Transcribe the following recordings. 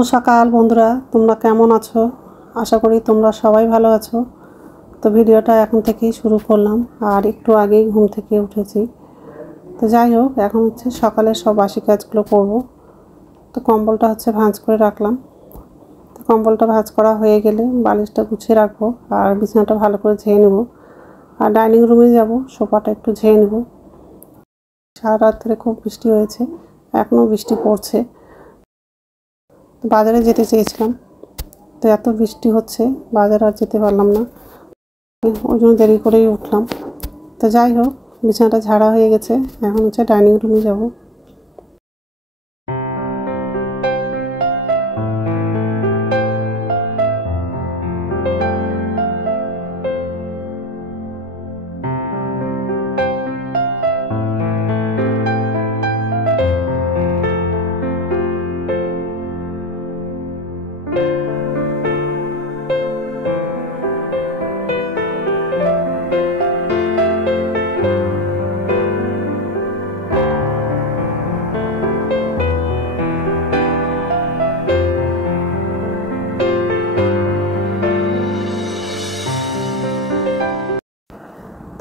শুভ সকাল বন্ধুরা, তোমরা কেমন আছো? আশা করি তোমরা সবাই ভালো আছো। তো ভিডিওটা এখন থেকেই শুরু করলাম, আর একটু আগেই ঘুম থেকে উঠেছি। তো যাই হোক, এখন হচ্ছে সকালের সব বাসি কাজগুলো করব। তো কম্বলটা হচ্ছে ভাঁজ করে রাখলাম। তো কম্বলটা ভাঁজ করা হয়ে গেলে বালিশটা গুছিয়ে রাখবো, আর বিছানাটা ভালো করে ঝেয়ে নেব। আর ডাইনিং রুমে যাব, সোফাটা একটু ঝেয়ে নেব। সারা রাত ধরে খুব বৃষ্টি হয়েছে, এখনও বৃষ্টি পড়ছে। বাজারে যেতে চেয়েছিলাম, তো এত বৃষ্টি হচ্ছে বাজার আর যেতে পারলাম না, ওই জন্য দেরি করেই উঠলাম। তো যাই হোক, বিছানাটা ঝাড়া হয়ে গেছে, এখন হচ্ছে ডাইনিং রুমে যাব।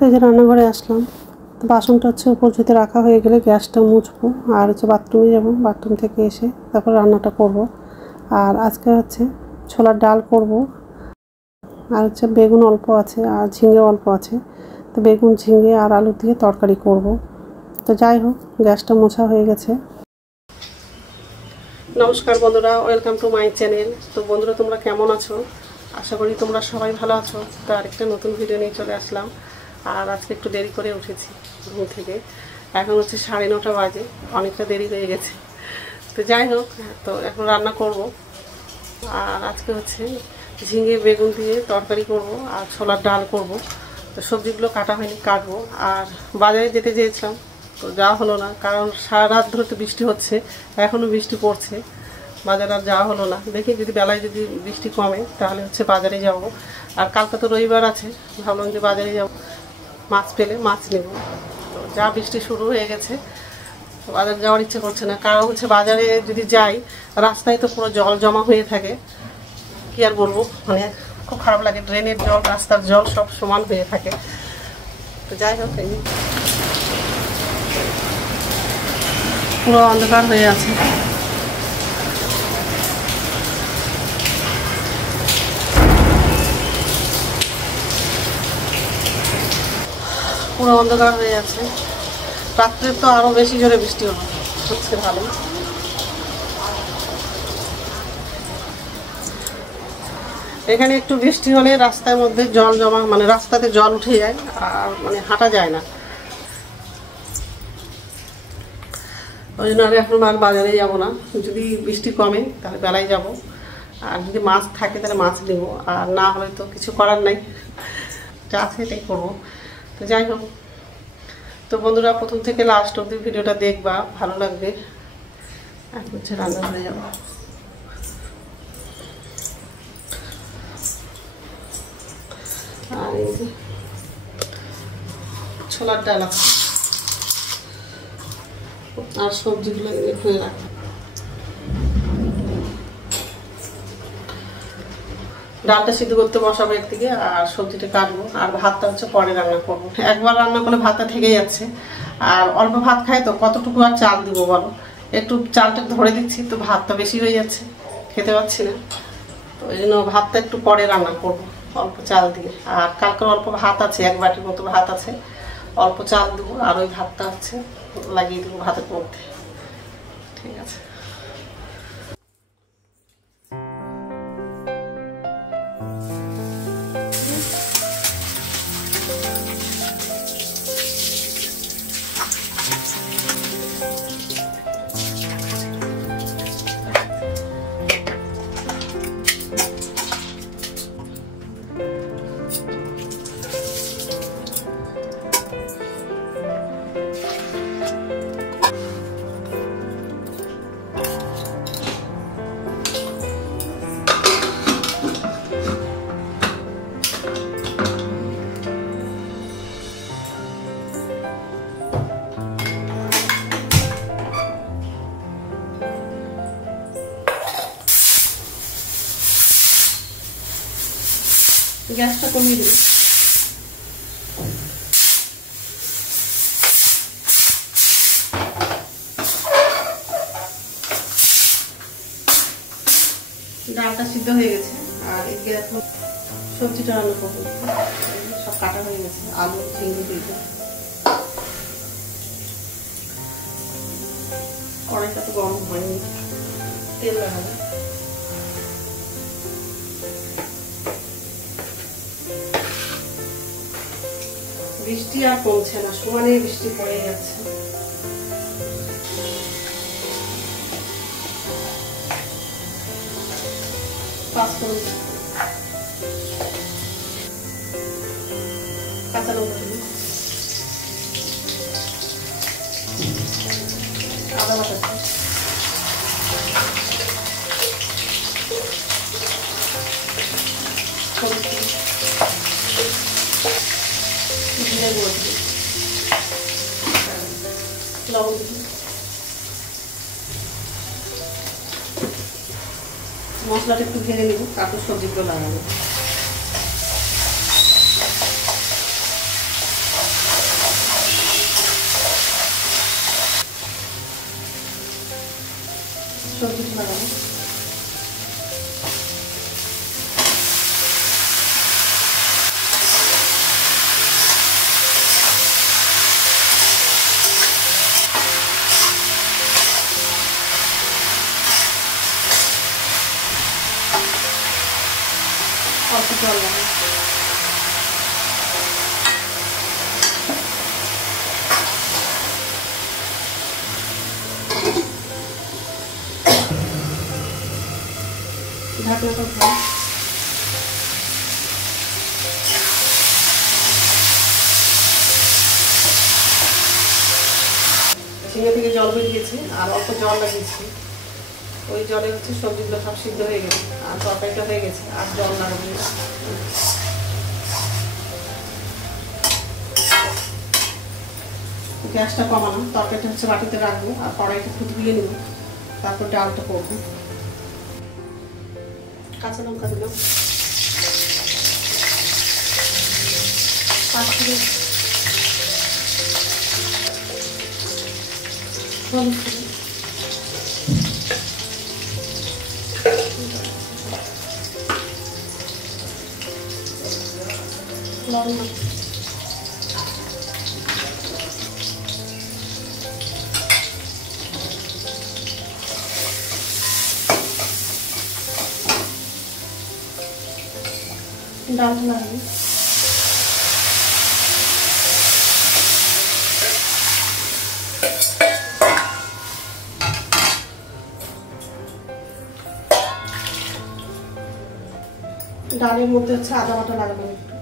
তো এই যে রান্নাঘরে আসলাম। তো বাসনটা হচ্ছে উপর ঝুঁতে রাখা হয়ে গেলে গ্যাসটা মুছবো, আর হচ্ছে বাথরুমে যাব। বাথরুম থেকে এসে তারপর রান্নাটা করব। আর আজকে হচ্ছে ছোলার ডাল করব, আর হচ্ছে বেগুন অল্প আছে আর ঝিঙে অল্প আছে। তো বেগুন, ঝিঙে আর আলু দিয়ে তরকারি করব। তো যাই হোক, গ্যাসটা মোছা হয়ে গেছে। নমস্কার বন্ধুরা, ওয়েলকাম টু মাই চ্যানেল। তো বন্ধুরা, তোমরা কেমন আছো? আশা করি তোমরা সবাই ভালো আছো। তো আরেকটা নতুন ভিডিও নিয়ে চলে আসলাম। আর আজকে একটু দেরি করে উঠেছি ঘুম থেকে, এখন হচ্ছে 9:30 বাজে, অনেকটা দেরি হয়ে গেছে। তো যাই হোক, তো এখন রান্না করব। আর আজকে হচ্ছে ঝিঙে বেগুন দিয়ে তরকারি করব, আর ছোলার ডাল করব। তো সবজিগুলো কাটা হয়নি, কাটবো। আর বাজারে যেতে চেয়েছিলাম, তো যাওয়া হলো না, কারণ সারা রাত ধরে তো বৃষ্টি হচ্ছে, এখনও বৃষ্টি পড়ছে। বাজারে আর যাওয়া হলো না। দেখি যদি বেলায় যদি বৃষ্টি কমে তাহলে হচ্ছে বাজারে যাব। আর কালকে তো রবিবার আছে, ভাবলাম যে বাজারে যাব, মাছ পেলে মাছ নেব। তো যা বৃষ্টি শুরু হয়ে গেছে, বাজারে যাওয়ার ইচ্ছে করছে না। কারণ হচ্ছে বাজারে যদি যাই, রাস্তায় তো পুরো জল জমা হয়ে থাকে। কি আর বলবো, মানে খুব খারাপ লাগে। ড্রেনের জল, রাস্তার জল সব সমান হয়ে থাকে। তো যাই হোক, এই পুরো অন্ধকার হয়ে আছে। পুরো অন্ধকার হয়ে আছে। রাত্রে তো আরো বেশি জোরে বৃষ্টি হচ্ছে, ভালো। এখানে একটু বৃষ্টি হলে রাস্তার মধ্যে জল জমা, মানে রাস্তাতে জল উঠে যায়, আর মানে হাঁটা যায় না। ওই জন্য আর এখন আর বাজারে যাব না। যদি বৃষ্টি কমে তাহলে বেলায় যাব। আর যদি মাছ থাকে তাহলে মাছ নেব, আর না হলে তো কিছু করার নাই, যা আছে এটাই করবো। তো যাই হোক, তো বন্ধুরা, প্রথম থেকে লাস্ট অবধি ভিডিওটা দেখবা, ভালো লাগবে। এখন হচ্ছে রান্না করে যাবো। আর এই যে ছোলার ডাল আছে, আর সবজিগুলো ধুয়ে রাখবো। ডালটা সিদ্ধ করতে বসাবো একদিকে, আর সবজিটা কাটবো। আর ভাতটা হচ্ছে পরে রান্না করবো। একবার রান্না করলে ভাতটা থেকে যাচ্ছে, আর অল্প ভাত খাই, তো কতটুকু আর চাল দিব বলো। একটু চালটা ধরে দিচ্ছি, তো ভাতটা বেশি হয়ে যাচ্ছে, খেতে পাচ্ছি না। তো এই জন্য ভাতটা একটু পরে রান্না করবো, অল্প চাল দিয়ে। আর কালকের অল্প ভাত আছে, 1 বাটির মতো ভাত আছে, অল্প চাল দেবো। আর ওই ভাতটা হচ্ছে লাগিয়ে দেবো ভাতের মধ্যে। ঠিক আছে। গ্যাসটা কমিয়ে দেবো। ডালটা সিদ্ধ হয়ে গেছে আর এদিকে এখন সবজিটা রান্না করবো। সব কাটা হয়ে গেছে, আলু চিংড়ি দিয়ে। কড়াইটা তো গরম হয়নি, তেল লাগাবো। বৃষ্টি আর কমছে না, সমানে বৃষ্টি পড়ে যাচ্ছে। কাঁচা লঙ্কা, আদা বাটা, জিরে গুঁড়ো দিই, লবণ দিই। মশলাটা একটু ভেঙে নিব, তারপর সবজিগুলো লাগাবো। সবজিটা লাগাবো। অল্প জল লাগে। ঢাকনাটা উঠাই। ঝিঙে থেকে জল বেরিয়েছে আর অল্প জল লাগিয়েছি। ওই জলে হচ্ছে সবজিগুলো সব সিদ্ধ হয়ে গেছে আর তরকারিটা হয়ে গেছে, আর জল লাগবে। গ্যাসটা কমানো, তরকারিটা হচ্ছে বাটিতে রাখবো আর কড়াইটা একটু ধুয়ে নেব, তারপর ডালটা করবো। কাঁচা লঙ্কা দিলাম, লবণ, ডাল লাগবে। ডালের মধ্যে হচ্ছে আদা বাটা লাগবে একটু।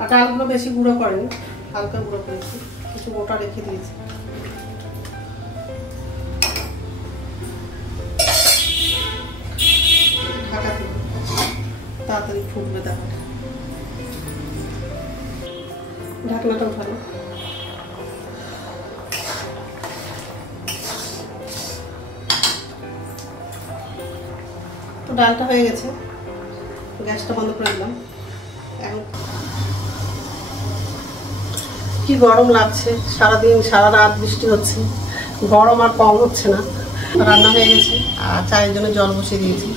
আর ডালগুলো বেশি গুঁড়ো করেনি, হালকা গুঁড়ো করেছি, কিছু গোটা রেখে দিয়েছি। ঢাকা দেব, তাড়াতাড়ি ফুটবে। দেখো ঢাকনাটা উঠানো। তো ডালটা হয়ে গেছে, গ্যাসটা বন্ধ করে দিলাম। এখন কি গরম লাগছে, সারাদিন সারা রাত বৃষ্টি হচ্ছে, গরম আর কম হচ্ছে না। রান্না হয়ে গেছে আর চায়ের জন্য জল বসিয়ে দিয়েছি,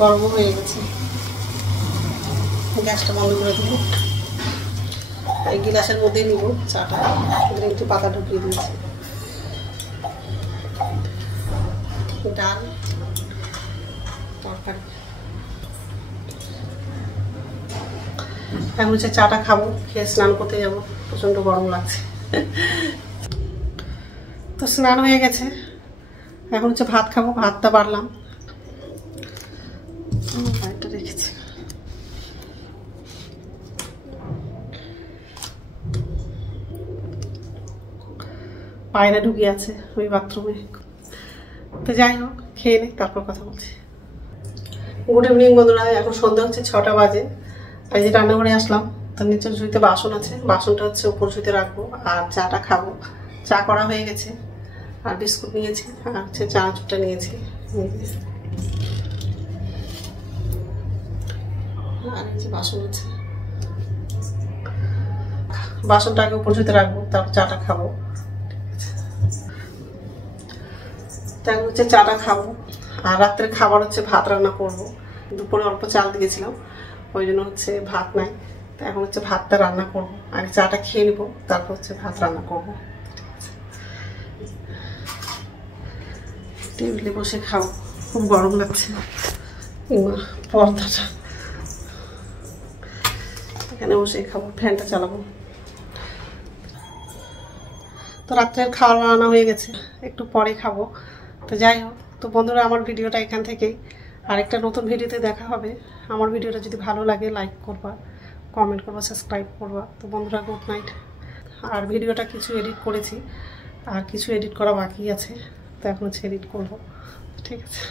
গরম হয়ে গেছে। গ্যাসটা বন্ধ করে দেবো। এই গিলাসের মধ্যে নিব চাটা, একটু পাতা ঢুকিয়ে দিয়েছি। ডাল, তরকারি। এখন হচ্ছে চাটা খাবো, খেয়ে স্নান করতে যাবো, প্রচন্ড গরম লাগছে। তো স্নান হয়ে গেছে, এখন হচ্ছে ভাত খাবো। ভাতটা বাড়লাম, ভাতটা রেখেছি। পায়রা ঢুকে আছে ওই বাথরুমে। তো যাই হোক, খেয়ে নে, তারপর কথা বলছি। গুড ইভিনিং বন্ধুরা, এখন সন্ধ্যা হচ্ছে 6টা বাজে। আর এই যে রান্নাঘরে আসলাম, তার নিচের ঝুড়িতে বাসন আছে, বাসনটা হচ্ছে উপর ঝুড়িতে রাখবো। আর চাটা খাবো, চা করা হয়ে গেছে। আর বিস্কুট নিয়েছি আর হচ্ছে চানাচুরটা নিয়েছি। আর এই যে বাসন আছে, বাসনটাকে উপর যদি রাখবো, তারপর চাটা খাবো। তারপর হচ্ছে চাটা খাবো, আর রাত্রে খাবার হচ্ছে ভাত রান্না করবো। দুপুরে অল্প চাল দিয়েছিলাম, ওই জন্য হচ্ছে ভাত নাই। তো এখন হচ্ছে ভাতটা রান্না করবো, আগে চাটা খেয়ে নিবো, তারপর হচ্ছে ভাত রান্না করবো। টেবিলে বসে খাবো, খুব গরম লাগছে। পর্দাটা এখানে বসে খাবো, ফ্যানটা চালাবো। তো রাত্রের খাওয়া বানানো হয়ে গেছে, একটু পরে খাবো। তো যাই হোক, তো বন্ধুরা আমার ভিডিওটা এখান থেকেই, আরেকটা নতুন ভিডিওতে দেখা হবে। আমার ভিডিওটা যদি ভালো লাগে লাইক করবা, কমেন্ট করবা, সাবস্ক্রাইব করবা। তো বন্ধুরা গুড নাইট। আর ভিডিওটা কিছু এডিট করেছি, আর কিছু এডিট করা বাকি আছে, তো এখন হচ্ছে এডিট করবো। ঠিক আছে।